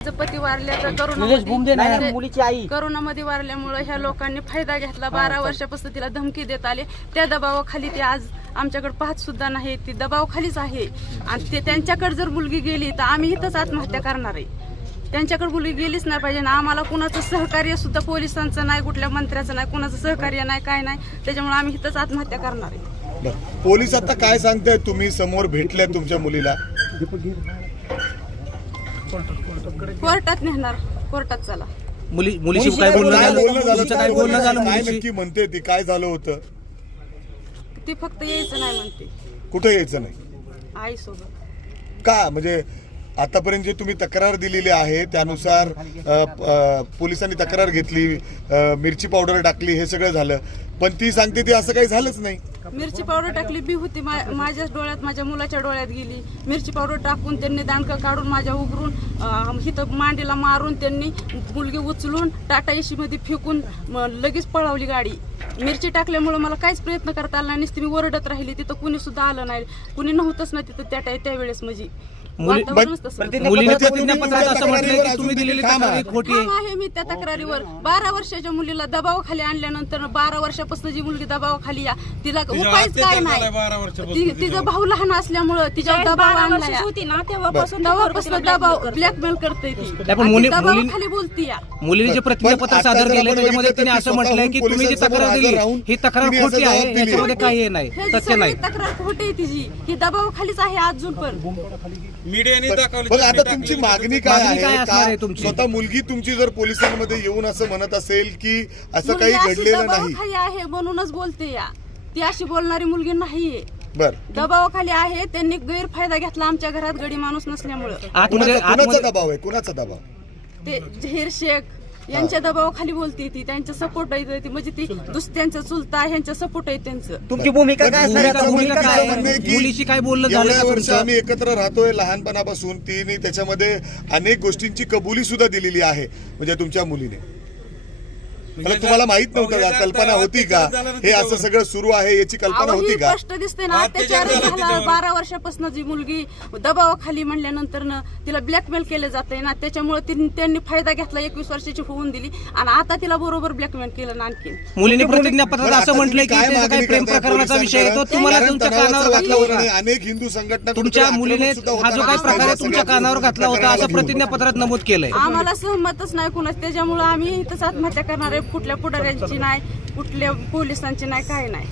पती वारल्याचा करोनामध्ये वारल्यामुळे ह्या लोकांनी फायदा घेतला। 12 वर्षापासून तिला धमकी देत आले, त्या दबावाखाली ती आज आमच्याकडे पाहत सुद्धा नाही, ती दबावाखालीच आहे। आणि ते त्यांच्याकडे जर मुलगी गेली तर आम्ही इथंच आत्महत्या करणार आहे। त्यांच्याकडे मुलगी गेलीच नाही पाहिजे ना। आम्हाला कुणाचं सहकार्य सुद्धा पोलिसांचं नाही, कुठल्या मंत्र्याचं नाही, कुणाचं सहकार्य नाही, काय नाही, त्याच्यामुळे आम्ही इथंच आत्महत्या करणार आहे। पोलीस आता काय सांगताय? तुम्ही समोर भेटल्या तुमच्या मुलीला? कोर्टात नेणार, कोर्टात चला। मुलीशी काय बोलणं झालं? काय नक्की म्हणते ती? काय झालं होतं? ती फक्त यायचं नाही म्हणते। कुठे यायचं नाही? आई सोबत का? म्हणजे आतापर्यंत जे तुम्ही तक्रार दिलेली आहे त्यानुसार पोलिसांनी तक्रार घेतली, मिरची पावडर टाकली, हे सगळं झालं, पण ती सांगते ती असं काही झालंच नाही। मिरची पावडर टाकली बी होती, माझ्या डोळ्यात, माझ्या मुलाच्या डोळ्यात गेली। मिरची पावडर टाकून त्यांनी दांडकं काढून माझ्या उघडून हिथं मांडीला मारून त्यांनी मुलगी उचलून टाटा एसी मध्ये फेकून लगेच पळवली गाडी। मिरची टाकल्यामुळे मला काहीच प्रयत्न करता आला नाही, नुसती मी ओरडत राहिली। तिथं कुणी सुद्धा आलं नाही, कुणी नव्हतंच ना तिथं त्यावेळेस। म्हणजे मुलीने प्रतिज्ञापत्रात असं म्हटलंय की तुम्ही दिलेली तक्रार खोटी आहे। मी त्या तक्रारीवर 12 वर्षाच्या मुलीला दबावाखाली आणल्यानंतर 12 वर्षापासून जी मुलगी दबावाखाली या, तिला उपायच काय नाही। तिचा भाऊ लहान असल्यामुळे तिच्यावर दबाव आणला होती ना, तेव्हापासून दबाव ब्लॅकमेल करते ती, दबावाखाली बोलती या। मुलीने जे प्रतिज्ञापत्र सादर केलं त्याच्यामध्ये तिने असं म्हटलंय की तुम्ही जी तक्रार दिली ही तक्रार खोटी आहे, याच्यामध्ये काही नाही, तथ्य नाही। तक्रार खोटी आहे तिची, ही दबावाखालीच आहे अजून पण। बघ आता तुमची मागणी काय आहे? स्वतः मुलगी तुमची जर पोलिसांमध्ये येऊन असं म्हणत असेल की असं काही घडलेलं नाही आहे म्हणूनच बोलते या, ती अशी बोलणारी मुलगी नाहीये। बर, दबावाखाली आहे, त्यांनी गैरफायदा घेतला आमच्या घरात गडी माणूस नसल्यामुळे। कुणाचा दबाव आहे? कुणाचा दबाव? ते झहीर शेख यांच्या दबावाखाली बोलते ती, त्यांच्या सपोर्ट आहे ती, म्हणजे ती दुसऱ्यांचं चुलता ह्यांच्या सपोर्ट आहे त्यांचं। तुमची भूमिका काय? मुलीशी काय बोलणं झालं? एवढ्या वर्ष आम्ही एकत्र राहतोय लहानपणापासून, तिने त्याच्यामध्ये अनेक गोष्टींची कबुली सुद्धा दिलेली आहे, म्हणजे तुमच्या मुलीने। तुम्हाला माहित नव्हतं का? कल्पना होती का हे असं सगळं सुरू आहे याची कल्पना होती का? स्पष्ट दिसते ना, अत्याचार 12 वर्षापासून जी मुलगी दबावाखाली म्हणल्यानंतर तिला ब्लॅकमेल केलं जातंय ना, त्याच्यामुळे त्यांनी फायदा घेतला। 21 वर्षाची होऊन दिली आणि आता तिला बरोबर ब्लॅकमेल केलं ना। आणखी मुलीने प्रतिज्ञापत्रात असं म्हटलंय की काही प्रेम प्रकरणाचा विषय आहे तो तुम्हाला तुमच्या कानावर घातला होता, अनेक हिंदू संघटना तुमच्या मुलीने हा जो काही प्रकार आहे तुमच्या कानावर घातला होता असं प्रतिज्ञापत्रात नमूद केलंय। आम्हाला सहमतच नाही कुणाच, त्याच्यामुळे आम्ही इथंच आत्महत्या करणार आहे। कुठल्या पुढाऱ्यांची नाही, कुठल्या पोलिसांची नाही, काय नाही।